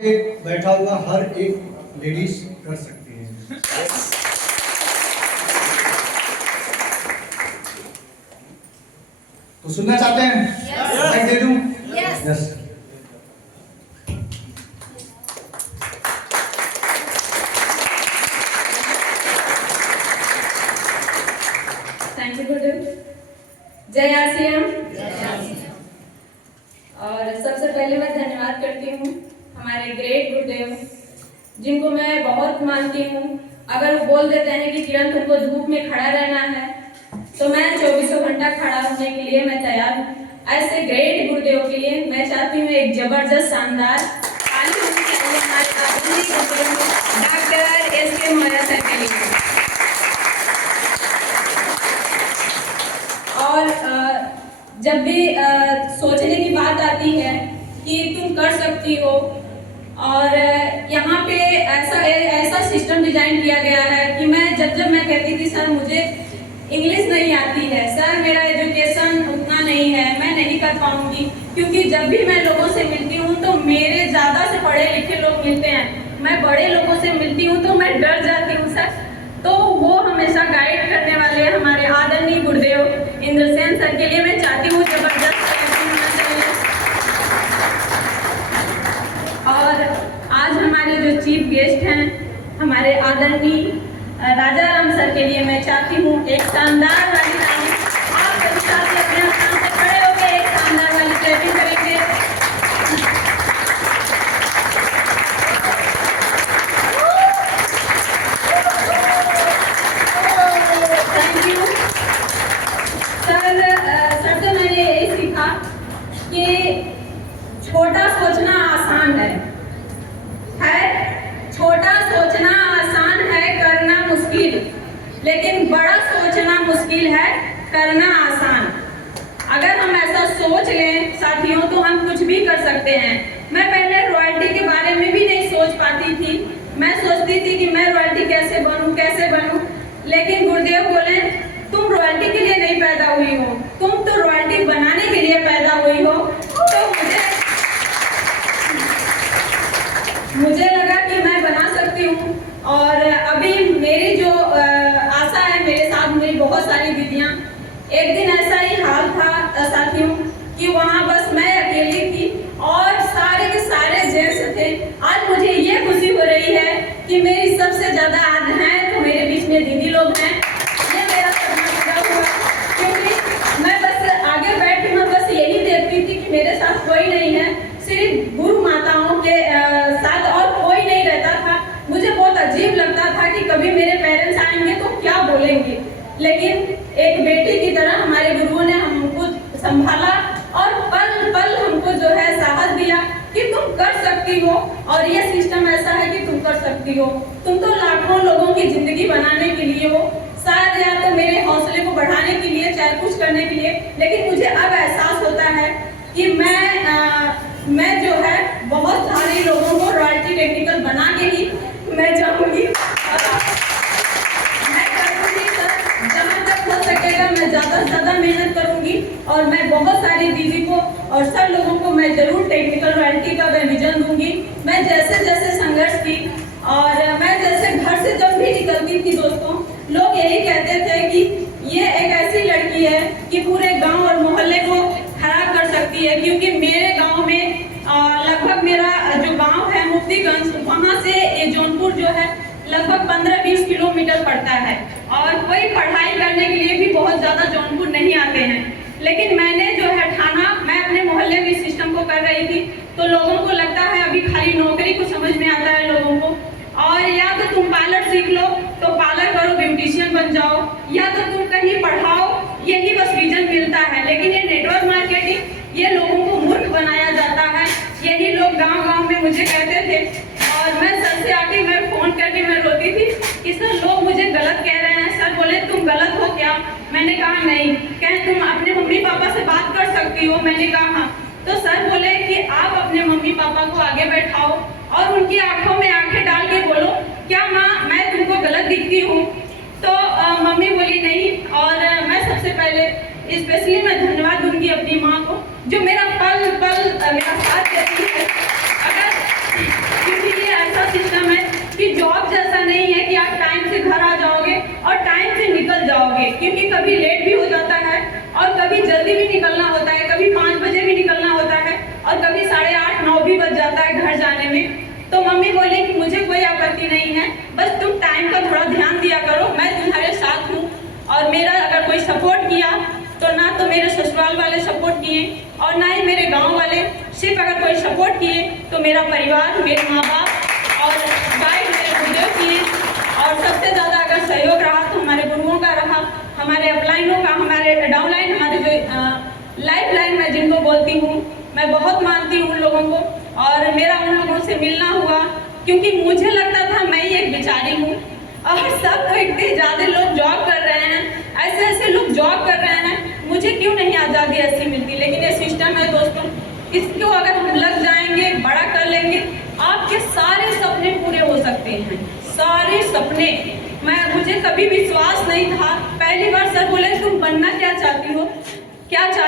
एक बैठा हुआ हर एक लेडीज कर सकती है। तो सुनना चाहते हैं? माइक दे दूं? यस। थैंक यू गुरुदेव। जय आरसीएम। और सबसे पहले मैं धन्यवाद करती हूँ हमारे ग्रेट गुरुदेव, जिनको मैं बहुत मानती हूँ। अगर वो बोल देते हैं कि किरण तुमको धूप में खड़ा रहना है, तो मैं 24 घंटा खड़ा होने के लिए मैं तैयार हूँ। ऐसे ग्रेट गुरुदेव के लिए मैं चाहती हूँ एक जबरदस्त शानदार डॉक्टर एस.के. मौर्य सर के लिए। और जब भी सोचने की बात आती है कि तुम कर सकती हो, और यहाँ पे ऐसा सिस्टम डिजाइन किया गया है कि जब मैं कहती थी सर मुझे इंग्लिश नहीं आती है, सर मेरा एजुकेशन उतना नहीं है, मैं नहीं कर पाऊंगी, क्योंकि जब भी मैं लोगों से मिलती हूँ तो मेरे ज़्यादा से पढ़े लिखे लोग मिलते हैं, मैं बड़े लोगों से मिलती हूँ तो मैं डर जाती हूँ सर। तो वो हमेशा गाइड करने वाले हमारे आदरणीय गुरुदेव इंद्रसेन सर के लिए मैं चाहती हूँ जबरदस्त होना चाहिए। और आज हमारे जो चीफ गेस्ट हैं हमारे आदरणीय राजाराम सर के लिए मैं चाहती हूँ एक शानदार वाली ताली। आप सभी साथी अपने स्थान से खड़े होकर एक शानदार वाली क्लैपिंग करेंगे। Thank you sir. सर से मैंने यही सीखा कि छोटा सोचना आसान है, छोटा सोचना आसान है, करना मुश्किल, लेकिन बड़ा सोचना मुश्किल है, करना आसान। अगर हम ऐसा सोच लें साथियों तो हम कुछ भी कर सकते हैं। मैं पहले रॉयल्टी के बारे में भी नहीं सोच पाती थी, मैं सोचती थी कि मैं रॉयल्टी कैसे बनूं, लेकिन गुरुदेव बोले तुम रॉयल्टी के लिए नहीं पैदा हुई हो, तुम तो रॉयल्टी बनाने के लिए पैदा हुई हो। तो मुझे लगा कि मैं बना सकती हूँ। और अभी मेरी जो आशा है, मेरे साथ मेरी बहुत सारी दीदियाँ, एक दिन ऐसा ही हाल था साथियों कि वहाँ बस मैं अकेली थी और सारे के सारे जेंट्स थे। आज मुझे ये खुशी हो रही है कि मेरी सबसे ज़्यादा आज हैं तो मेरे बीच में दीदी लोग हैं। ये मेरा सपना पूरा हुआ, क्योंकि मैं बस आगे बैठ के मैं बस यही देखती थी कि मेरे साथ कोई नहीं है, सिर्फ गुरु माताओं के साथ और कोई नहीं रहता था। मुझे बहुत अजीब लगता था कि कभी मेरे पेरेंट्स आएंगे तो क्या बोलेंगे, लेकिन एक बेटी की तरह हमारे गुरुओं ने हमको संभाला और पल पल हमको जो है साहस दिया कि तुम कर सकती हो। और ये सिस्टम ऐसा है कि तुम कर सकती हो, तुम तो लाखों लोगों की जिंदगी बनाने के लिए हो, शायद या तो मेरे हौसले को बढ़ाने के लिए, चाहे कुछ करने के लिए। लेकिन मुझे अब एहसास होता है कि मैं जो है बहुत सारे लोगों को रॉयल्टी टेक्निकल बना के ही मैं जाऊंगी। मैं करूंगी सर, जहाँ तक हो सकेगा मैं ज़्यादा से ज़्यादा मेहनत करूंगी। और मैं बहुत सारी दीदी को और सब लोगों को मैं जरूर टेक्निकल रॉयल्टी का मैं विजन दूंगी। मैं जैसे जैसे संघर्ष की और मैं जैसे घर से जब भी निकलती थी दोस्तों, लोग यही कहते थे कि ये एक ऐसी लड़की है कि पूरे गाँव और मोहल्ले को खराब कर सकती है। क्योंकि मेरे गाँव में लगभग मेरा जो गांव है मुफ्तीगंज, वहाँ से ये जौनपुर जो है लगभग 15-20 किलोमीटर पड़ता है, और कोई पढ़ाई करने के लिए भी बहुत ज़्यादा जौनपुर नहीं आते हैं। लेकिन मैंने जो है ठाना, मैं अपने मोहल्ले में सिस्टम को कर रही थी, तो लोगों को लगता है अभी खाली नौकरी को समझ में आता है लोगों को, और या तो तुम पार्लर सीख लो तो पार्लर करो, ब्यूटिशियन बन जाओ, या तो तुम कहीं पढ़ाओ, यही बस विजन मिलता है। लेकिन ये नेटवर्क मार्केटिंग, ये लोगों को मूर्ख बनाया जाता है, यही लोग गांव-गांव में मुझे कहते थे। और मैं सर से आके मैं फोन करके मैं रोती थी कि सर लोग मुझे गलत कह रहे हैं। सर बोले तुम गलत हो क्या? मैंने कहा नहीं। कहे तुम अपने मम्मी पापा से बात कर सकती हो? मैंने कहा हाँ। तो सर बोले कि आप अपने मम्मी पापा को आगे बैठाओ और उनकी आंखों में आंखें डाल के बोलो, क्या माँ मैं तुमको गलत दिखती हूँ? तो मम्मी बोली नहीं। और मैं सबसे पहले स्पेशली मैं धन्यवाद दूंगी अपनी माँ को, जो मेरा पल पल मेरा साथ देती है। अगर टाइम से घर आ जाओगे और टाइम से निकल जाओगे, क्योंकि कभी लेट भी हो जाता है और कभी जल्दी भी निकलना होता है, कभी 5 बजे भी निकलना होता है और कभी 8:30 9 भी बज जाता है घर जाने में। तो मम्मी बोले कि मुझे कोई आपत्ति नहीं है, बस तुम टाइम का थोड़ा ध्यान दिया करो, मैं तुम्हारे साथ हूँ। और मेरा अगर कोई सपोर्ट किया तो ना तो मेरे ससुराल वाले सपोर्ट किए और ना ही मेरे गांव वाले, सिर्फ अगर कोई सपोर्ट किए तो मेरा परिवार, मेरे माँ बाप और गाइड मेरे बुजुर्ग किए। और सबसे ज़्यादा अगर सहयोग रहा तो हमारे गुरुओं का रहा, हमारे अपलाइनों का, हमारे डाउनलाइन, हमारे जो लाइफ लाइन मैं जिनको बोलती हूँ, मैं बहुत मानती हूँ उन लोगों को। और मेरा उन लोगों से मिलना हुआ क्योंकि मुझे लगता था मैं ही एक बेचारी हूँ और सब इतने ज़्यादा लोग जॉब कर रहे हैं, ऐसे ऐसे लोग जॉब कर रहे हैं, मुझे क्यों नहीं आज़ादी ऐसी मिलती। लेकिन ये सिस्टम है दोस्तों, इसको अगर हम लग जाएंगे, बड़ा कर लेंगे, आपके सारे सपने पूरे हो सकते हैं, सारे सपने। मुझे कभी विश्वास नहीं था, पहली बार सर बोले तुम बनना क्या चाहती हो, क्या चाहती